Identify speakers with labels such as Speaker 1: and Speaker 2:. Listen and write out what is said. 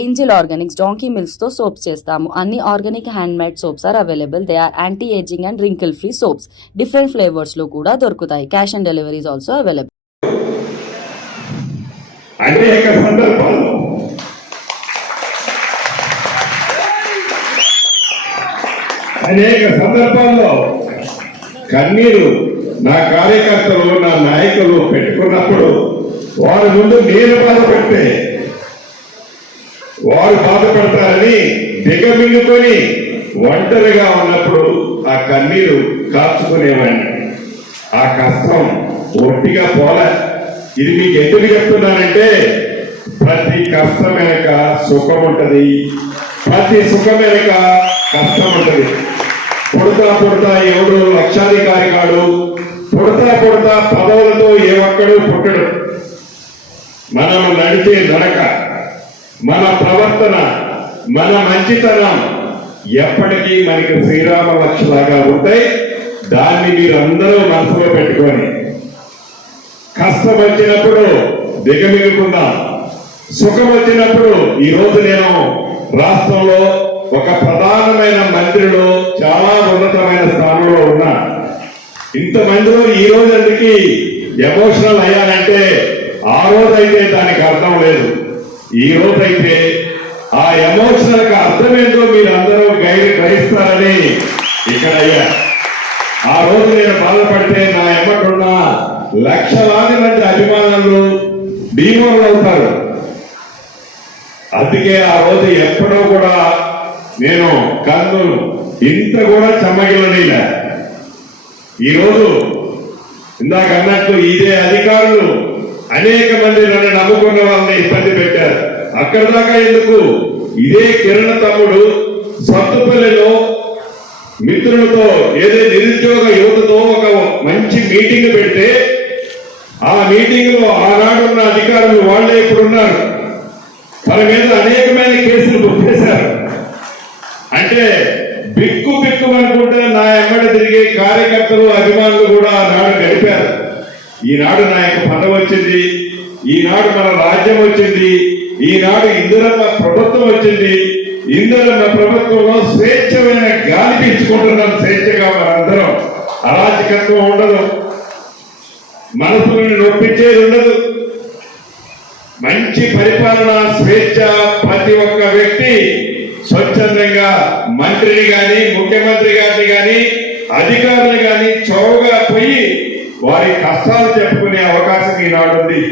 Speaker 1: Angel Organics donkey మిల్క్స్తో soaps చేస్తాము. అన్ని organic handmade soaps are available. They are anti ageing and wrinkle free soaps. Different ఫ్లేవర్స్లో కూడా దొరుకుతాయి. Cash on deliveries also available.
Speaker 2: అనేక సందర్భాల్లో అనేక సందర్భాల్లో కన్నీరు నా కార్యకర్తలు నా నాయకులు పెట్టుకున్నప్పుడు వారి ముందు నేను బాధపడితే వారు బాధపడతారని దిగమింగుకొని ఒంటరిగా ఉన్నప్పుడు ఆ కన్నీరు కాచుకునేవాడిని. ఆ కష్టం ఒట్టిగా పోలే. ఇది మీకు ఎందుకు చెప్తున్నానంటే ప్రతి కష్టం వెనక సుఖం ఉంటుంది. ప్రతి సుఖం వెనక కష్టం ఉంటుంది. పుడతా పుడతా ఎవడు లక్షాధికారి కాడు. పుడతా పుడతా పదవులతో ఏ ఒక్కడు పుట్టడు. మనం నడిచే నడక మన ప్రవర్తన మన మంచితనం ఎప్పటికీ మనకి శ్రీరామ లక్ష్యలాగా ఉంటాయి. దాన్ని మీరందరూ మనసులో పెట్టుకొని కష్టం వచ్చినప్పుడు దిగమిగుకుందాం. సుఖం వచ్చినప్పుడు ఈ రోజు నేను రాష్ట్రంలో ఒక ప్రధానమైన మంత్రిలో చాలా ఉన్నతమైన స్థానంలో ఉన్నా. ఇంతమందిలో ఈ రోజు అందుకి ఎమోషనల్ అయ్యానంటే ఆ రోజైతే దానికి అర్థం లేదు. ఈ రోజైతే ఆ ఎమోషనల్కి అర్థం ఏంటో మీరు అందరూ గైడ్ గ్రహిస్తారని ఇక్కడ అయ్యా. ఆ రోజు నేను బాధపడితే నా ఎమ్మటున్న లక్షలాది మంది అభిమానులు భీమలు అవుతారు అందుకే ఆ రోజు ఎప్పుడో కూడా నేను కన్ను ఇంత కూడా చెమ్మగిల్లనీలే ఈరోజు ఇందాక అన్నట్టు ఇదే అధికారులు అనేక మంది నన్ను నమ్ముకున్న అక్కడ దాకా ఎందుకు? ఇదే కిరణ్ తమ్ముడు సత్తుపల్లిలో మిత్రులతో ఏదో నిరుద్యోగ యువతతో ఒక మంచి మీటింగ్ పెడితే ఆ మీటింగ్లో ఆనాడు ఉన్న అధికారులు వాళ్ళే ఇప్పుడు ఉన్నారు తన మీద అనేకమైన కేసులు గుర్తేశారు అంటే బిక్కు బిక్కు అనుకుంటే నా ఎమ్మడి తిరిగే కార్యకర్తలు అభిమానులు కూడా ఆనాడు గడిపారు. ఈనాడు నా యొక్క పదవి వచ్చింది ఈనాడు మన రాజ్యం వచ్చింది ఈనాడు ఇందిరమ్మ ప్రభుత్వం వచ్చింది. ఇందిరమ్మ ప్రభుత్వంలో స్వేచ్ఛమైన గాలి పీల్చుకుంటున్నాం స్వేచ్ఛగా మనందరం. అరాచకత్వం ఉండదు. మనసులను నొప్పించేది ఉండదు. మంచి పరిపాలన స్వేచ్ఛ ప్రతి ఒక్క వ్యక్తి స్వచ్ఛందంగా మంత్రిని కానీ ముఖ్యమంత్రి గారిని కానీ అధికారులు కానీ చౌగా పోయి వారి కష్టాలు చెప్పుకునే అవకాశం ఈనాడు ఉంది